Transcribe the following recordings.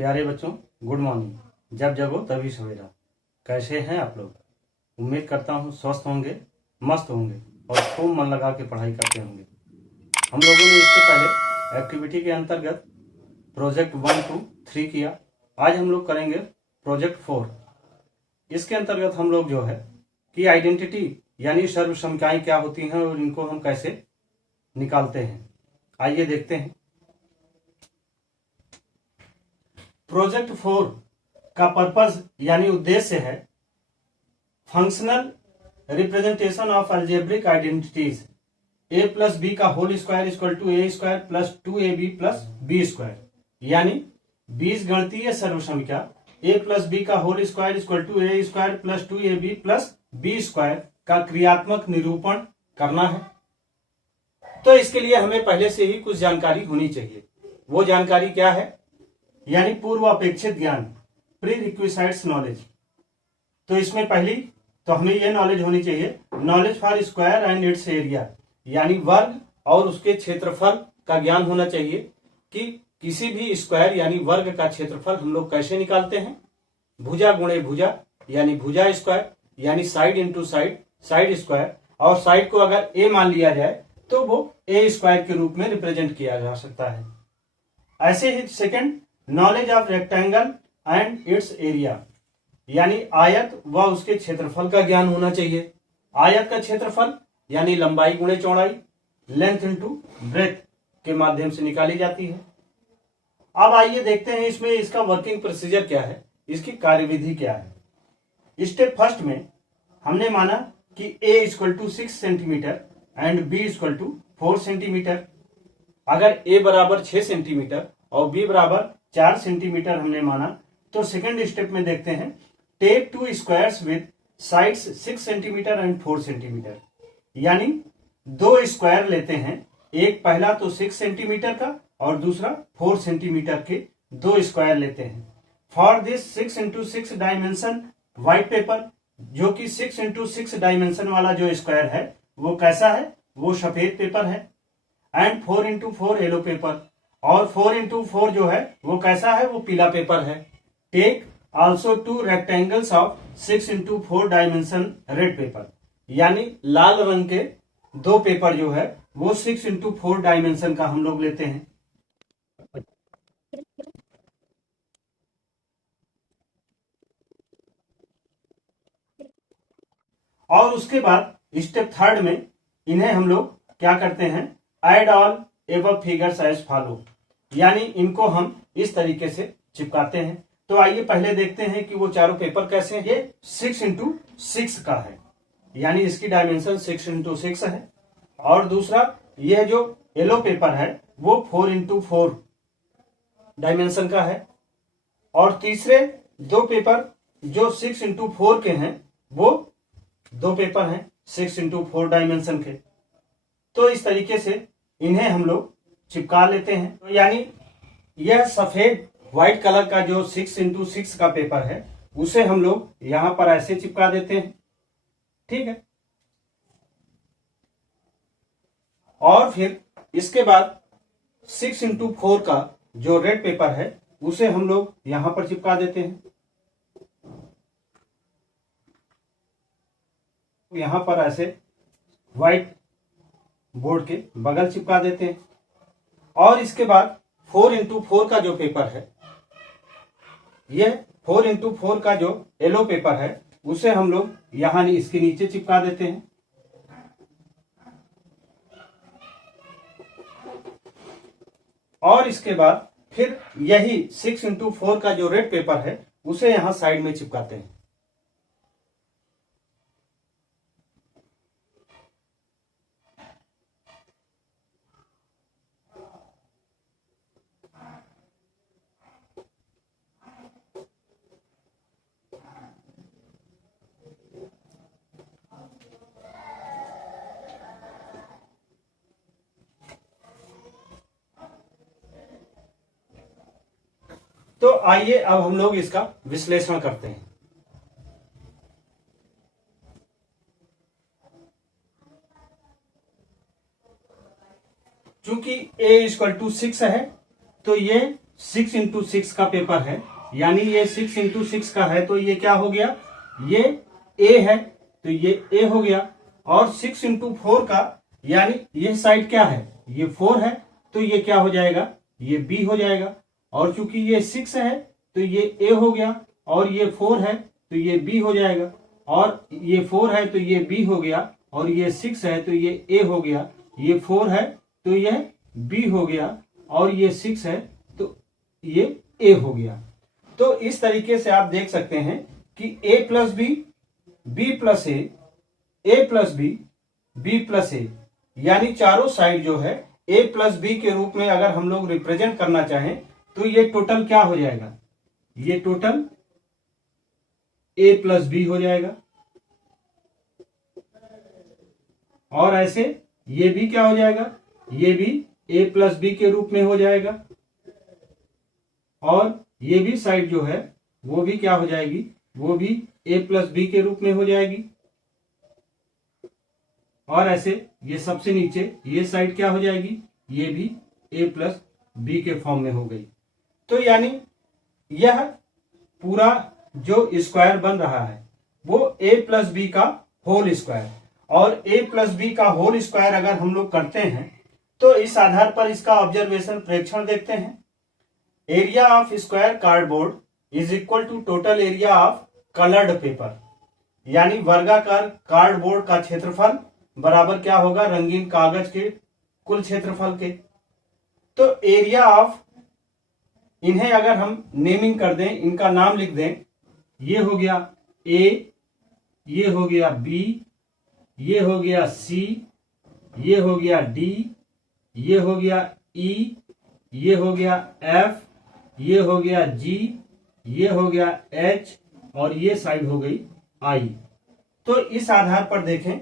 प्यारे बच्चों, good morning. जब जगो तभी सवेरा। कैसे हैं आप लोग? उम्मीद करता हूँ स्वस्थ होंगे, मस्त होंगे और खूब मन लगा के पढ़ाई करते होंगे। हम लोगों ने इससे पहले एक्टिविटी के अंतर्गत प्रोजेक्ट 1, 2, 3 किया। आज हम लोग करेंगे प्रोजेक्ट 4। इसके अंतर्गत हम लोग जो है कि आइडेंटिटी यानी सर्वसंख्याएं क्या होती हैं और इनको हम कैसे निकालते हैं, आइए देखते हैं। प्रोजेक्ट 4 का पर्पस यानी उद्देश्य है functional representation of algebraic identities a plus B का whole square equal to A square plus 2ab plus B square, यानी बीजगणितीय सर्वसंख्या a प्लस बी का whole square equal to A square plus 2ab plus B square का क्रियात्मक निरूपण करना है। तो इसके लिए हमें पहले से ही कुछ जानकारी होनी चाहिए। वो जानकारी क्या है? यानी पूर्व अपेक्षित ज्ञान, प्री रिक्विसाइट्स नॉलेज। तो इसमें पहली तो हमें यह नॉलेज होनी चाहिए, knowledge for square and its area, यानी वर्ग और उसके क्षेत्रफल का ज्ञान होना चाहिए कि किसी भी स्क्वायर यानी वर्ग का क्षेत्रफल हम लोग कैसे निकालते हैं। भुजा गुणे भुजा यानी भुजा स्क्वायर, यानी side into side, side square, और साइड को अगर ए मान लिया जाए तो वो ए स्क्वायर के रूप में रिप्रेजेंट किया जा सकता है। ऐसे ही second, knowledge of rectangle and its area, यानी आयत व उसके क्षेत्रफल का ज्ञान होना चाहिए। आयत का क्षेत्रफल यानी लंबाई गुणे चौड़ाई, लेंथ इनटू ब्रेथ के माध्यम से निकाली जाती है। अब आइए देखते हैं इसमें इसका वर्किंग प्रोसीजर क्या है, इसकी कार्यविधि क्या है। स्टेप फर्स्ट में हमने माना कि a equal to 6 centimetre and b equal to 4 centimetre. अगर a बराबर 6 सेंटीमीटर और b बराबर 4 सेंटीमीटर हमने माना, तो सेकंड स्टेप में देखते हैं, take 2 squares with sides 6 centimetre and 4 centimetre, यानी 2 स्क्वायर लेते हैं। एक पहला तो 6 सेंटीमीटर का और दूसरा 4 सेंटीमीटर के 2 स्क्वायर लेते हैं। For this 6 into 6 dimension white paper, जो कि 6 इंटू 6 डायमेंशन वाला जो स्क्वायर है वो कैसा है? वो सफेद पेपर है। एंड 4 इंटू 4 येलो पेपर, और 4 इंटू 4 जो है वो कैसा है? वो पीला पेपर है। Take also 2 rectangles of 6 into 4 dimension red paper, यानी लाल रंग के 2 पेपर जो है वो 6 इंटू 4 डायमेंशन का हम लोग लेते हैं। और उसके बाद स्टेप थर्ड में इन्हें हम लोग क्या करते हैं? Add all above figures as follow, यानी इनको हम इस तरीके से चिपकाते हैं। तो आइए पहले देखते हैं कि वो चारों पेपर कैसे हैं। ये 6 इंटू 6 का है, यानी इसकी डायमेंशन 6 इंटू 6 है। और दूसरा यह जो येलो पेपर है वो 4 इंटू 4 डायमेंशन का है। और तीसरे 2 पेपर जो 6 इंटू 4 के हैं वो 2 पेपर हैं 6 इंटू 4 डायमेंशन के। तो इस तरीके से इन्हें हम लोग चिपका लेते हैं। तो यानी यह सफेद व्हाइट कलर का जो 6 इंटू 6 का पेपर है उसे हम लोग यहां पर ऐसे चिपका देते हैं, ठीक है। और फिर इसके बाद 6 इंटू 4 का जो रेड पेपर है उसे हम लोग यहां पर चिपका देते हैं। यहां पर ऐसे व्हाइट बोर्ड के बगल चिपका देते हैं। और इसके बाद 4 इंटू 4 का जो पेपर है, यह 4 इंटू 4 का जो येलो पेपर है उसे हम लोग यहां इसके नीचे चिपका देते हैं। और इसके बाद फिर यही 6 इंटू 4 का जो रेड पेपर है उसे यहां साइड में चिपकाते हैं। तो आइए अब हम लोग इसका विश्लेषण करते हैं। चूंकि a इक्वल टू 6 है तो ये 6 इंटू 6 का पेपर है, यानी ये 6 इंटू 6 का है, तो ये क्या हो गया, ये ए है तो ये ए हो गया। और 6 इंटू 4 का, यानी ये साइड क्या है, ये 4 है, तो ये क्या हो जाएगा, ये बी हो जाएगा। और चूंकि ये 6 है तो ये ए हो गया, और ये 4 है तो ये बी हो जाएगा, और ये 4 है तो ये बी हो गया, और ये 6 है तो ये ए हो गया, ये 4 है तो ये बी हो गया, और ये 6 है तो ये ए हो गया। तो इस तरीके से आप देख सकते हैं कि ए प्लस बी, बी प्लस ए प्लस बी, बी प्लस ए, यानी चारों साइड जो है ए प्लस बी के रूप में अगर हम लोग रिप्रेजेंट करना चाहें तो ये टोटल क्या हो जाएगा, ये टोटल ए प्लस बी हो जाएगा। और ऐसे ये भी क्या हो जाएगा, ये भी ए प्लस बी के रूप में हो जाएगा, और ये भी साइड जो है वो भी क्या हो जाएगी, वो भी ए प्लस बी के रूप में हो जाएगी। और ऐसे ये सबसे नीचे ये साइड क्या हो जाएगी, ये भी ए प्लस बी के फॉर्म में हो गई। तो यानी यह पूरा जो स्क्वायर बन रहा है वो ए प्लस बी का होल स्क्वायर, और ए प्लस बी का होल स्क्वायर अगर हम लोग करते हैं तो इस आधार पर इसका ऑब्जर्वेशन प्रेक्षण देखते हैं। Area of square cardboard is equal to total area of coloured paper, यानी वर्गाकार कार्डबोर्ड का क्षेत्रफल बराबर क्या होगा, रंगीन कागज के कुल क्षेत्रफल के। तो एरिया ऑफ, इन्हें अगर हम नेमिंग कर दें, इनका नाम लिख दें, ये हो गया ए, ये हो गया बी, ये हो गया सी, ये हो गया डी, ये हो गया ई, ये हो गया एफ, ये हो गया जी, ये हो गया एच, और ये साइड हो गई आई। तो इस आधार पर देखें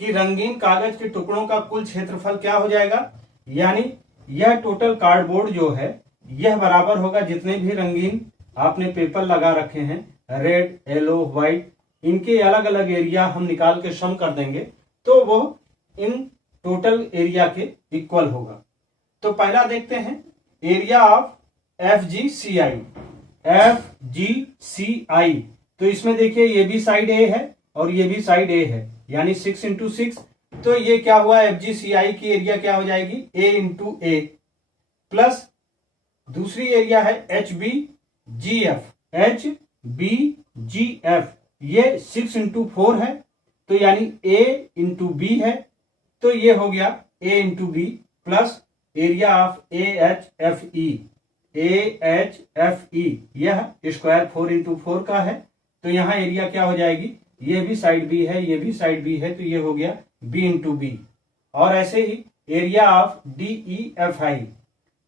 कि रंगीन कागज के टुकड़ों का कुल क्षेत्रफल क्या हो जाएगा, यानी यह टोटल कार्डबोर्ड जो है यह बराबर होगा जितने भी रंगीन आपने पेपर लगा रखे हैं, रेड, येलो, व्हाइट, इनके अलग अलग एरिया हम निकाल के सम कर देंगे तो वो इन टोटल एरिया के इक्वल होगा। तो पहला देखते हैं area of F G C I, F G C I. तो इसमें देखिए ये भी साइड ए है और ये भी साइड ए है, यानी 6 इंटू 6। तो ये क्या हुआ, एफ जी सी आई की एरिया क्या हो जाएगी, ए इंटू ए, प्लस दूसरी एरिया है एच बी जी एफ, एच बी जी एफ, ये 6 इंटू 4 है तो यानी ए इंटू बी है, तो ये हो गया A into B, plus area of A H F E, A H F E, यह स्क्वायर 4 इंटू 4 का है, तो यहां एरिया क्या हो जाएगी, ये भी साइड बी है, ये भी साइड बी है, तो ये हो गया बी इंटू बी। और ऐसे ही area of D E F I,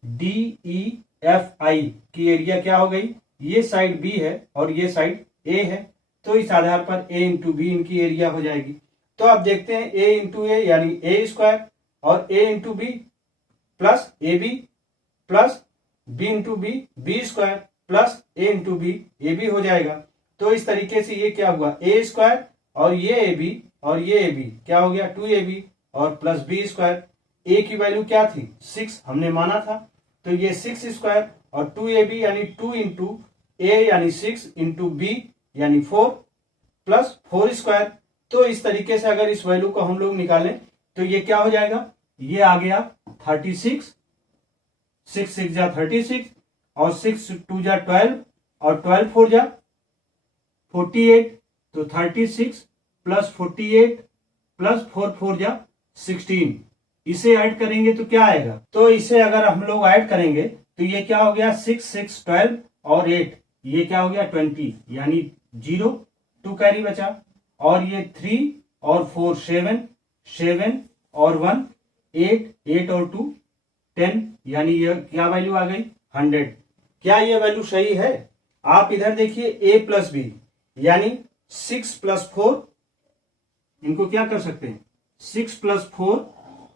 D E F I की एरिया क्या हो गई, ये साइड बी है और ये साइड ए है, तो इस आधार पर ए इंटू बी इनकी एरिया हो जाएगी। तो आप देखते हैं ए इंटू ए यानी ए स्क्वायर, और A into B plus A B, plus B into B, B square, plus A into B, A B हो जाएगा। तो इस तरीके से ये क्या हुआ, ए स्क्वायर और ये ए बी और ये ए बी क्या हो गया, 2ab और प्लस बी स्क्वायर। ए की वैल्यू क्या थी, 6 हमने माना था, तो ये 6 स्क्वायर और 2ab यानी 2 इंटू ए यानी 6 इंटू बी यानी 4 प्लस 4 स्क्वायर। तो इस तरीके से अगर इस वैल्यू को हम लोग निकालें तो ये क्या हो जाएगा, ये आ गया 36, 6 6 जा 36 और 6 2 जा 12 और 12 4 जा 48, तो 36 प्लस 48 प्लस 4 4 जा 16। इसे ऐड करेंगे तो क्या आएगा, तो इसे अगर हम लोग ऐड करेंगे तो ये क्या हो गया, 6 6 12 और 8, ये क्या हो गया 20, यानी 0 2 कैरी बचा, और ये 3 और 4 7 7 और 1 8 8 और 2 10, यानी ये क्या वैल्यू आ गई 100। क्या ये वैल्यू सही है? आप इधर देखिए a प्लस बी यानी 6 प्लस 4, इनको क्या कर सकते हैं 6 प्लस 4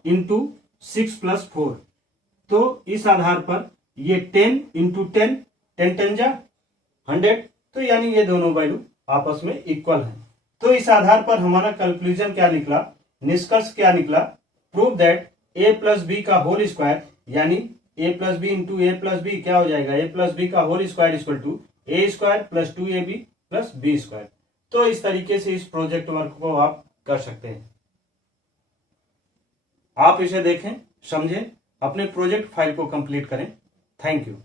इंटू 6 प्लस 4, तो इस आधार पर ये 10 इंटू 10, 10 10 जा 100, तो यानी ये दोनों वैल्यू आपस में इक्वल है। तो इस आधार पर हमारा कंक्लूजन क्या निकला, निष्कर्ष क्या निकला, prove that a plus B का होल स्क्वायर यानी A plus B into A plus B क्या हो जाएगा, ए प्लस बी का whole square equal to A square plus 2ab plus B square. तो इस तरीके से इस प्रोजेक्ट वर्क को आप कर सकते हैं। आप इसे देखें, समझें, अपने प्रोजेक्ट फाइल को कंप्लीट करें। Thank you.